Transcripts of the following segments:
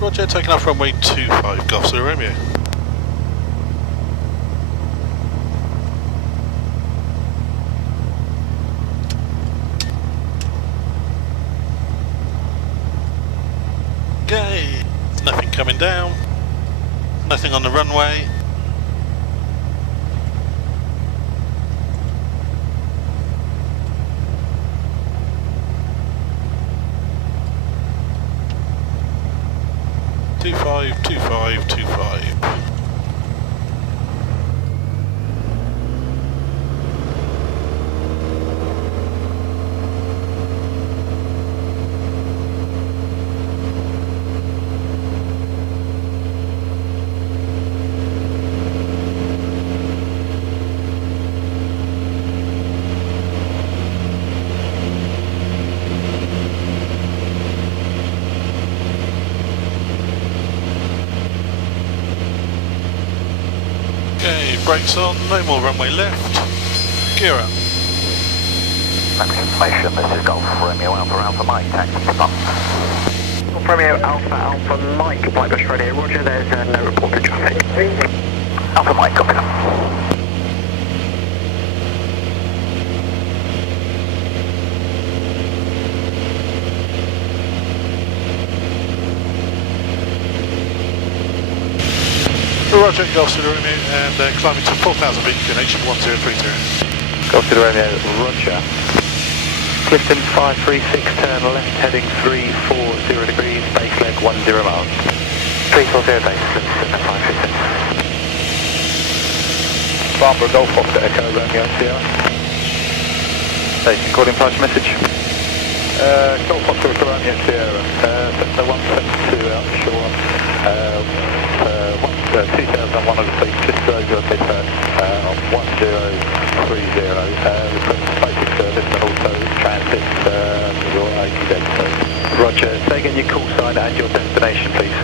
Roger, taking off runway 25, Golf Zulu Romeo. Okay, nothing coming down, nothing on the runway. Two five, 25, 25. Okay, brakes on, no more runway left. Gear up. Thanks for information, this is Golf Romeo Alpha Mike, taxi to pump. Golf Romeo Alpha Mike, Blackbushe radio, roger, there's no reported traffic. Alpha Mike, copy that. Roger, Golf Zulu Romeo, and climbing to 4,000 feet, connection 1030. Golf Zulu Romeo, roger. Clifton 536, turn left heading 340 degrees, base leg 10 miles. 340 base, Clifton 536. Barbara Golf Oscar Echo Romeo Sierra. Station calling price message. Golf Oscar Romeo Sierra, Cessna 172 out shore. 2,100 feet, just over mid on 1030. Request basic service and also transit your ATZ. Roger, say again your call sign and your destination, please.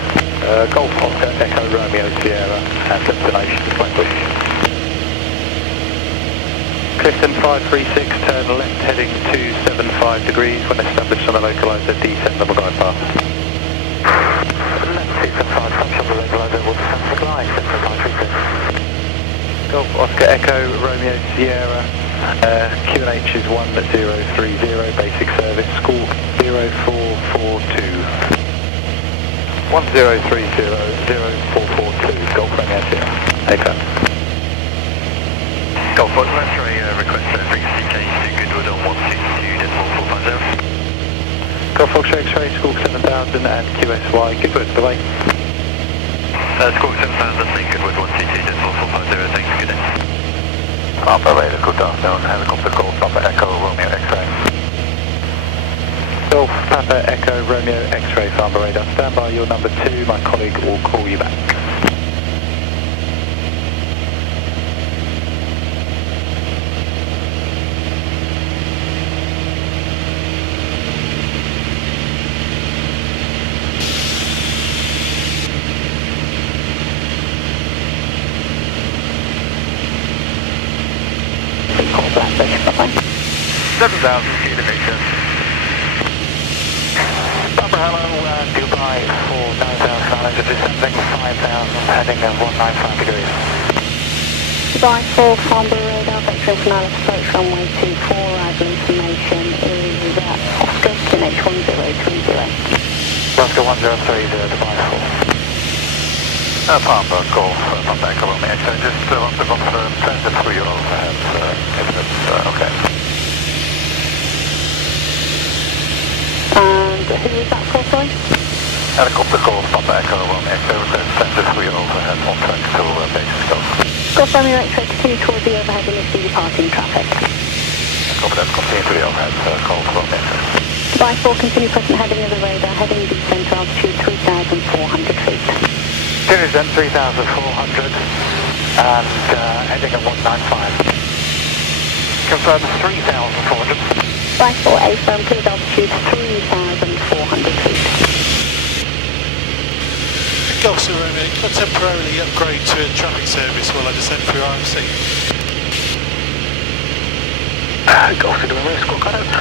Golf Oscar Echo Romeo Sierra and destination Blackbushe. Clifton 536, turn left heading 275 degrees when established on the localizer descent level glide path. Left 275, function on the localizer will descend the glide, Clifton 536. Golf Oscar Echo Romeo Sierra, QNH is 1030, basic service, squawk 0442. 1030-0442, Golf Romeo Sierra. Echo. Golf Oscar X-ray, request frequency change to Goodwood on 162.450. Golf Oscar X-ray, squawk 7000 and QSY, Goodwood, the way. Squawk 7000, Goodwood 122.450, thanks, good day. Papa Radar, good afternoon, helicopter Golf Papa Echo Romeo X-ray. Golf Papa Echo Romeo X-ray, Farmer Radar, stand by, your number 2, my colleague will call you back. Call Blackbushe, bye-bye. 7,000, communication. Barbara, hello, Dubai for 9,900, descending 5,000, heading at 195 degrees. Dubai 4, Farnborough radar, vector final approach runway 24, arrival information is Oscar QNH 1030. Oscar 1030, Dubai 4. Palmer, Golf, Papa Echo Romeo X-ray, just want to confirm transit for your overhead, if that's okay. And who is that for, sorry? Helicopter Golf, Papa Echo Romeo X-ray, request transit for your overhead on track to basic Golf. Golf Romeo X-ray, continue towards the overhead and is the departing traffic. Copy that, continue to the overhead, Golf Romeo X-ray. Dubai 4, continue present heading of the radar, heading descent to altitude 3,400 feet. Series then 3,400 and heading at 195. Confirm 3,400. Dubai 4, A firm, cleared altitude 3,400 feet. Golf Zulu Romeo, can I temporarily upgrade to a traffic service while I descend through RMC? Golf Zulu Romeo, squawk on out.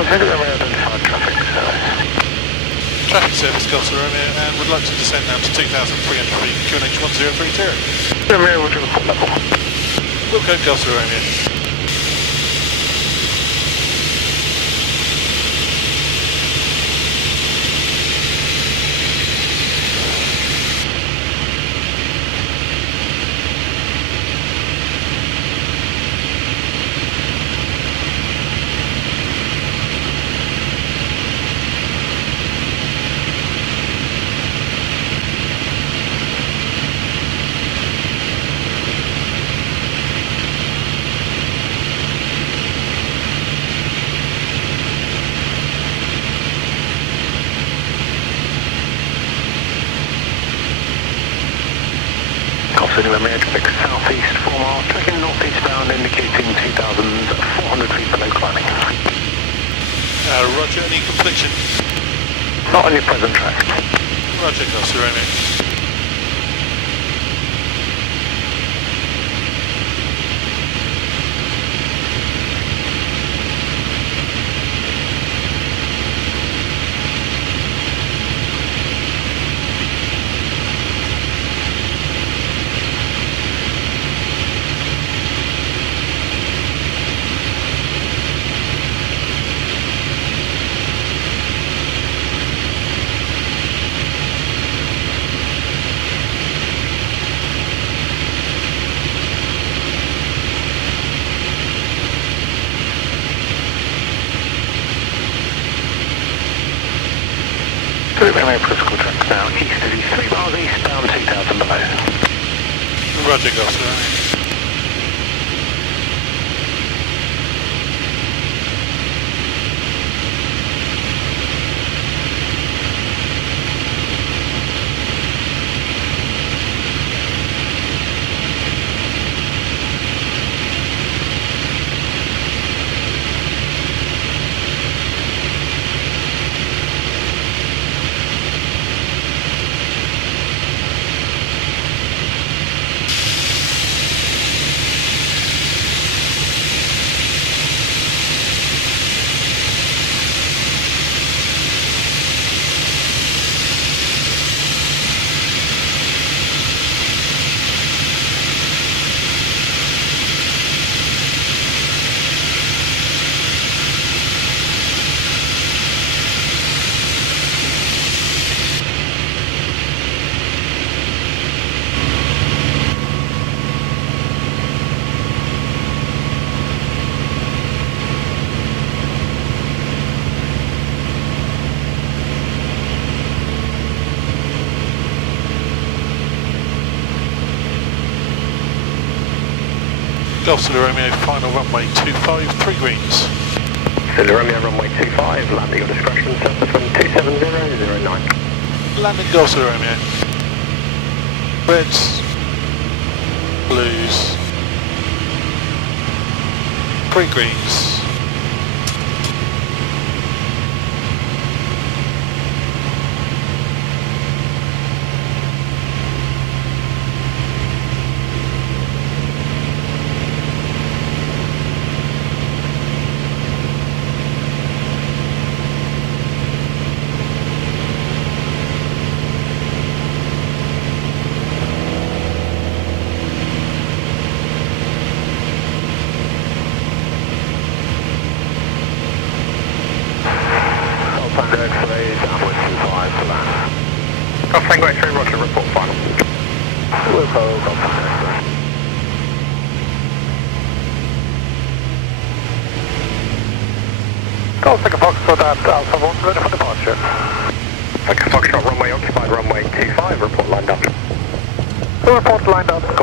Consider Romeo identified traffic service. Traffic service, Golf Sierra Romeo, and would like to descend now to 2,300 feet, QNH 1030. Romeo, would you report level? Wilco, Golf Sierra Romeo. Romeo, traffic southeast 4 miles, tracking northeastbound, indicating 2,400 feet below climbing. Roger, any completion? Not on your present track. Roger, Golf Sierra Romeo. Romeo, critical track now, east of you, 3 miles eastbound, 2,000 below. Roger, Golf Sierra Romeo. Golf Sierra Romeo, final runway 25, 3 greens. Sierra Romeo, runway 25, land at your discretion, surface wind 27009. Landing Golf Sierra Romeo. Reds, blues, 3 greens. X-ray, downwind 25 for that. Golf Tango X-ray, roger, report final. Wilco, Golf Tango X-ray. Golf Tango Foxtrot at Alpha 1, ready for departure. Tango Foxtrot, runway occupied, runway 25, report lined up. Report lined up.